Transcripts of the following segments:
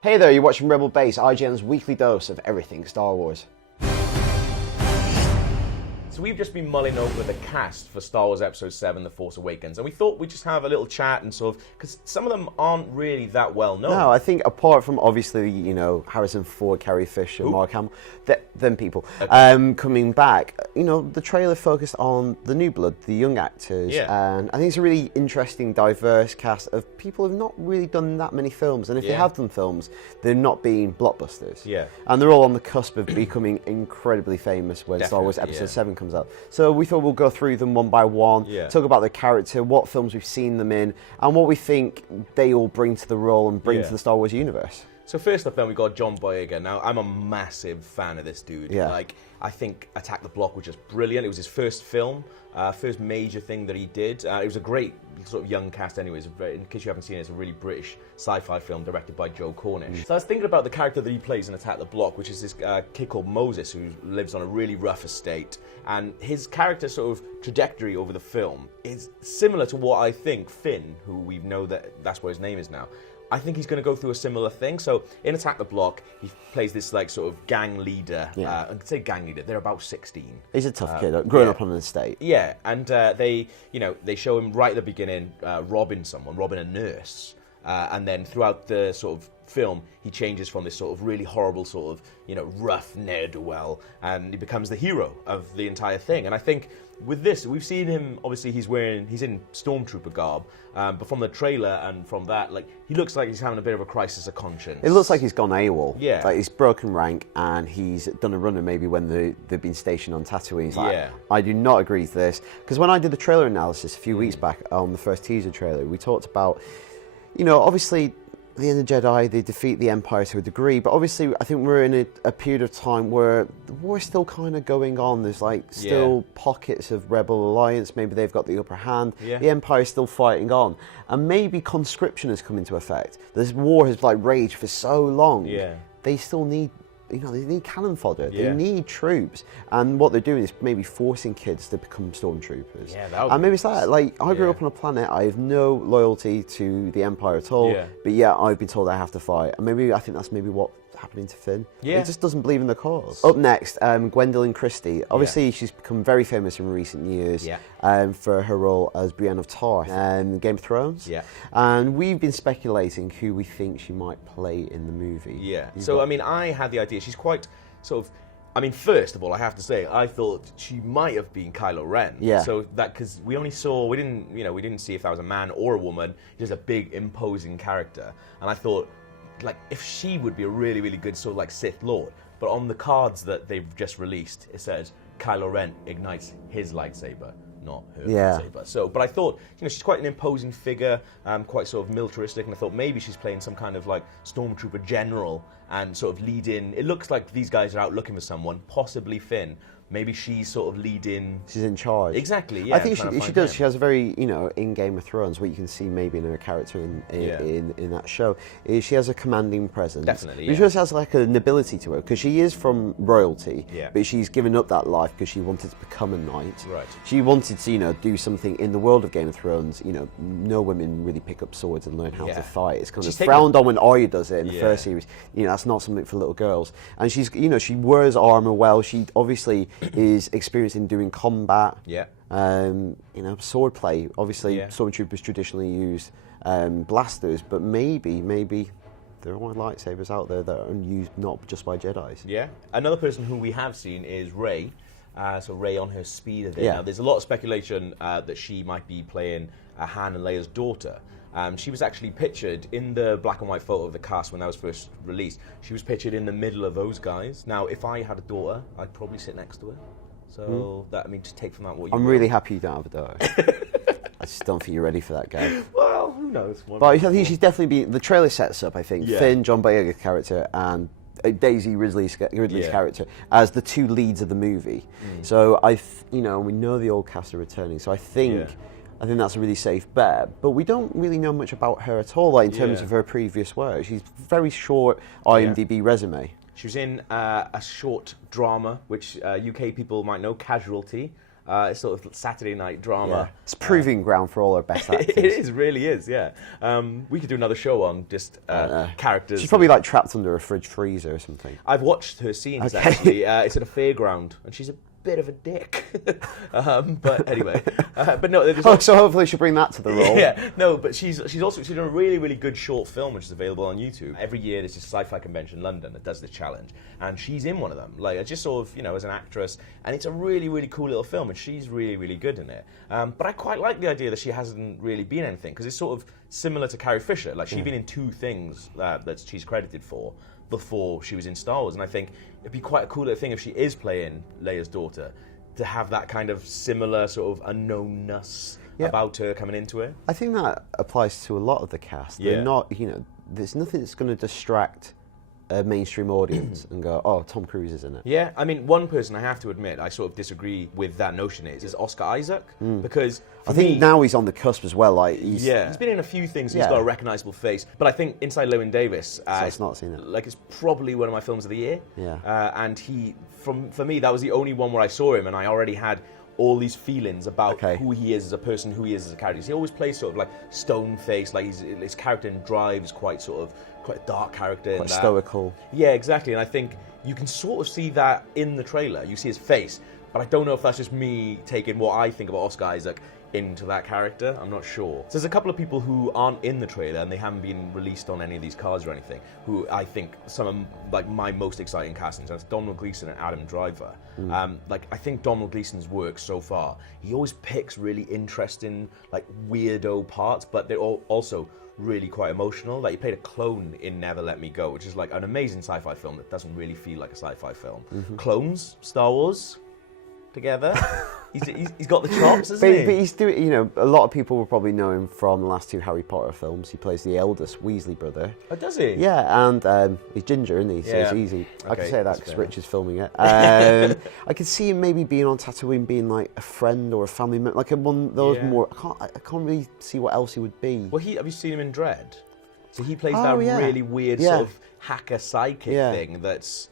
Hey there, you're watching Rebel Base, IGN's weekly dose of everything Star Wars. So we've just been mulling over the cast for Star Wars Episode 7, The Force Awakens, and we thought we'd just have a little chat and sort of, because some of them aren't really that well known. No, I think apart from obviously, Harrison Ford, Carrie Fisher, Mark Hamill, them people, coming back, the trailer focused on the new blood, the young actors, and I think it's a really interesting, diverse cast of people who've not really done that many films, and if they have done films, they're not being blockbusters. Yeah. And they're all on the cusp of becoming incredibly famous when Star Wars Episode 7 comes out. So we thought we'll go through them one by one, talk about the character, what films we've seen them in, and what we think they all bring to the role and bring to the Star Wars universe. So first up then, we got John Boyega. Now, I'm a massive fan of this dude. Yeah. I think Attack the Block was just brilliant. It was his first film, first major thing that he did. It was a great sort of young cast anyways. In case you haven't seen it, it's a really British sci-fi film directed by Joe Cornish. So I was thinking about the character that he plays in Attack the Block, which is this kid called Moses, who lives on a really rough estate. And his character sort of trajectory over the film is similar to what I think Finn, who we know that's what his name is now, I think he's going to go through a similar thing. So in Attack the Block, he plays this sort of gang leader. I could say gang leader. They're about 16. He's a tough kid, growing up on an estate. Yeah, and they show him right at the beginning robbing a nurse, and then throughout the sort of film, he changes from this sort of really horrible sort of rough ne'er-do-well, and he becomes the hero of the entire thing. And I think with this, we've seen him, obviously he's in Stormtrooper garb, but from the trailer and from that, he looks like he's having a bit of a crisis of conscience. It looks like he's gone AWOL. Yeah. Like he's broken rank and he's done a runner maybe when they've been stationed on Tatooine. He's like, I do not agree with this. Because when I did the trailer analysis a few weeks back on the first teaser trailer, we talked about, obviously, at the end of Jedi, they defeat the Empire to a degree, but obviously I think we're in a period of time where the war is still kind of going on. There's still pockets of Rebel Alliance, maybe they've got the upper hand. Yeah. The Empire is still fighting on. And maybe conscription has come into effect. This war has raged for so long. Yeah. They still need they need cannon fodder. They need troops, and what they're doing is maybe forcing kids to become stormtroopers. Yeah, and maybe it's that. I grew up on a planet. I have no loyalty to the Empire at all. Yeah. But I've been told I have to fight, and I think that's maybe what happening to Finn. Yeah. He just doesn't believe in the cause. Up next, Gwendolyn Christie. Obviously, she's become very famous in recent years for her role as Brienne of Tarth in Game of Thrones. Yeah. And we've been speculating who we think she might play in the movie. Yeah. I had the idea. She's quite sort of... first of all, I have to say, I thought she might have been Kylo Ren. Yeah. So that, because we didn't see if that was a man or a woman. Just a big, imposing character. And I thought, if she would be a really, really good sort of Sith Lord. But on the cards that they've just released, it says Kylo Ren ignites his lightsaber, not her lightsaber. So, but I thought, she's quite an imposing figure, quite sort of militaristic, and I thought maybe she's playing some kind of stormtrooper general and sort of leading. It looks like these guys are out looking for someone, possibly Finn. Maybe she's sort of leading. She's in charge. Exactly. Yeah. I think she does. She has a very, in Game of Thrones, what you can see maybe in her character in that show, is she has a commanding presence. Definitely. She just has a nobility to her because she is from royalty. Yeah. But she's given up that life because she wanted to become a knight. Right. She wanted to, do something in the world of Game of Thrones. No women really pick up swords and learn how to fight. It's kind of frowned on when Arya does it in the first series. That's not something for little girls. And she's, she wears armor well. She obviously is experienced in doing combat. Yeah. Swordplay. Obviously, stormtroopers traditionally use blasters, but maybe there are lightsabers out there that are used not just by Jedis. Yeah. Another person who we have seen is Rey. So Rey on her speeder there. Now, there's a lot of speculation that she might be playing Han and Leia's daughter. She was actually pictured in the black and white photo of the cast when that was first released. She was pictured in the middle of those guys. Now, if I had a daughter, I'd probably sit next to her. So just take from that what you I'm really happy you don't have a daughter. I just don't think you're ready for that guy. Well, who knows? But I think she's definitely the trailer sets up, I think, Finn, John Boyega's character, and Daisy Ridley's character as the two leads of the movie. So we know the old cast are returning. So I think that's a really safe bet. But we don't really know much about her at all, in terms of her previous work. She's very short IMDb resume. She was in a short drama, which UK people might know, Casualty. sort of Saturday night drama. Yeah. It's proving ground for all our best actors. It really is, yeah. We could do another show on just characters. She's probably like trapped under a fridge freezer or something. I've watched her scenes, actually. It's at a fairground, and she's a bit of a dick. But anyway, but no. So hopefully she'll bring that to the role. Yeah, no, but she's done a really, really good short film which is available on YouTube. Every year there's this sci-fi convention in London that does this challenge, and she's in one of them. Like, I just sort of, as an actress, and it's a really, really cool little film, and she's really, really good in it. But I quite like the idea that she hasn't really been anything, because it's sort of similar to Carrie Fisher. Like, she'd been in 2 things that she's credited for before she was in Star Wars, and I think it'd be quite a cool little thing if she is playing Leia's daughter, to have that kind of similar sort of unknownness about her coming into it. I think that applies to a lot of the cast. They're not, there's nothing that's going to distract a mainstream audience and go, oh, Tom Cruise is in it. Yeah, I mean, one person I have to admit I sort of disagree with that notion is Oscar Isaac, because I think now he's on the cusp as well. Like he's been in a few things. He's got a recognisable face, but I think Inside Llewyn Davis, I've not seen it. Like, it's probably one of my films of the year. Yeah, and for me, that was the only one where I saw him, and I already had all these feelings about who he is as a person, who he is as a character. He always plays sort of like stone-faced, like his character in Drive is quite a dark character. Quite stoical. Yeah, exactly. And I think you can sort of see that in the trailer. You see his face, but I don't know if that's just me taking what I think about Oscar Isaac into that character. I'm not sure. So there's a couple of people who aren't in the trailer and they haven't been released on any of these cards or anything, who I think some of like my most exciting castings. That's Donald Gleeson and Adam Driver. I think Donald Gleeson's work so far, he always picks really interesting, like, weirdo parts, but they're also really quite emotional. Like, he played a clone in Never Let Me Go, which is like an amazing sci-fi film that doesn't really feel like a sci-fi film. Clones, Star Wars, together. He's got the chops, hasn't he? But he's doing, a lot of people will probably know him from the last 2 Harry Potter films. He plays the eldest Weasley brother. Oh, does he? Yeah, and he's ginger, isn't he? So it's easy. Okay, I can say that because Rich is filming it. I could see him maybe being on Tatooine, being like a friend or a family member, like one of those more. I can't really see what else he would be. Well, have you seen him in Dread? So he plays that really weird sort of hacker psychic thing that's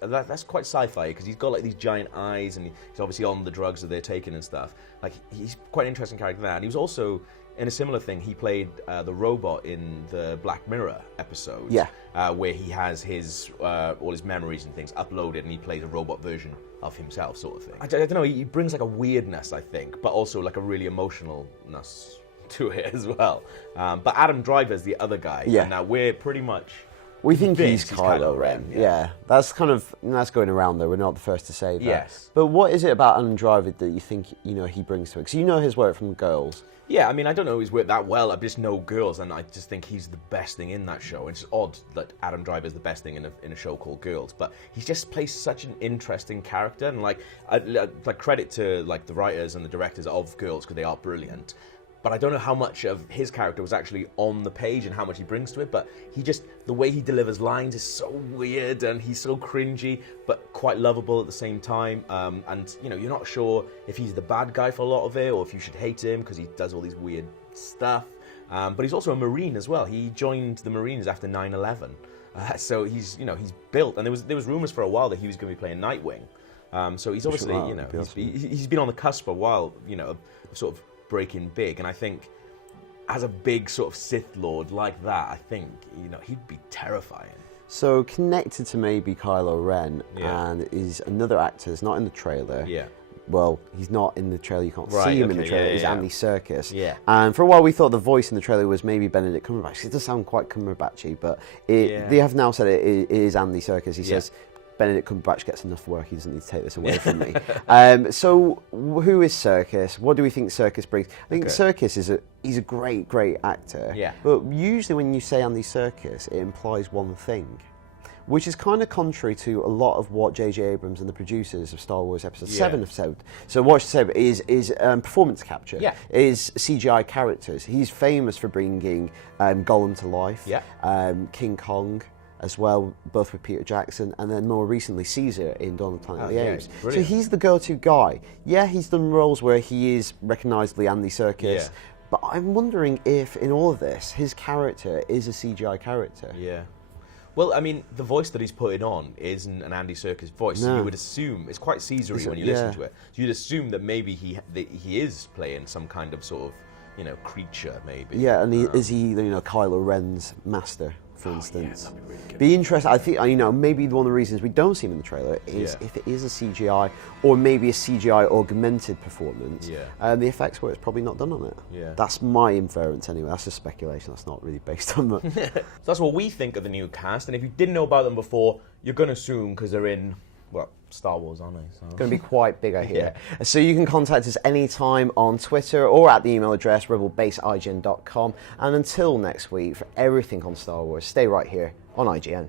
quite sci-fi, because he's got like these giant eyes, and he's obviously on the drugs that they're taking and stuff. Like, he's quite an interesting character there. And he was also in a similar thing. He played the robot in the Black Mirror episode, where he has his all his memories and things uploaded, and he plays a robot version of himself, sort of thing. I don't know. He brings like a weirdness, I think, but also like a really emotionalness to it as well. But Adam Driver's the other guy. And now we're pretty much... We think he's Kylo Ren. Yeah. That's going around though. We're not the first to say that. Yes. But what is it about Adam Driver that you think, he brings to it? Because his work from Girls. Yeah, I mean, I don't know his work that well. I just know Girls, and I just think he's the best thing in that show. It's odd that Adam Driver is the best thing in a show called Girls, but he just plays such an interesting character, and like credit to like the writers and the directors of Girls, because they are brilliant. But I don't know how much of his character was actually on the page and how much he brings to it, but the way he delivers lines is so weird, and he's so cringy, but quite lovable at the same time. And you're not sure if he's the bad guy for a lot of it, or if you should hate him because he does all these weird stuff. But he's also a Marine as well. He joined the Marines after 9/11. So he's built, and there was rumors for a while that he was going to be playing Nightwing. So he's obviously, he's been on the cusp for a while, sort of breaking big, and I think as a big sort of Sith Lord like that, I think he'd be terrifying. So connected to maybe Kylo Ren, and is another actor. He's not in the trailer. Yeah. Well, he's not in the trailer. You can't see him in the trailer. He's Andy Serkis. Yeah. And for a while, we thought the voice in the trailer was maybe Benedict Cumberbatch. It does sound quite Cumberbatchy, but they have now said it is Andy Serkis. He says, Benedict Cumberbatch gets enough work, he doesn't need to take this away from me. So who is Serkis? What do we think Serkis brings? I think Serkis he's a great actor. Yeah. But usually when you say Andy Serkis, it implies one thing, which is kind of contrary to a lot of what J.J. Abrams and the producers of Star Wars Episode 7 have said. So what I said is performance capture, is CGI characters. He's famous for bringing Gollum to life, King Kong as well, both with Peter Jackson, and then more recently Caesar in Dawn of the Planet of the Apes. So he's the go-to guy. Yeah, he's done roles where he is recognisably Andy Serkis, but I'm wondering if in all of this, his character is a CGI character. Yeah. Well, I mean, the voice that he's putting on isn't an Andy Serkis voice. No. So you would assume it's quite Caesary when you listen to it. So you'd assume that maybe he is playing some kind of sort of creature, maybe. Yeah, and is he Kylo Ren's master, for instance? Yeah, that'd be really good. Be interesting. I think maybe one of the reasons we don't see him in the trailer is if it is a CGI or maybe a CGI augmented performance. Yeah. The effects work's probably not done on it. Yeah. That's my inference anyway. That's just speculation. That's not really based on that. So that's what we think of the new cast. And if you didn't know about them before, you're going to assume because they're in Star Wars, aren't they? So. It's going to be quite big, I hear. Yeah. So you can contact us anytime on Twitter or at the email address rebelbaseign.com. And until next week, for everything on Star Wars, stay right here on IGN.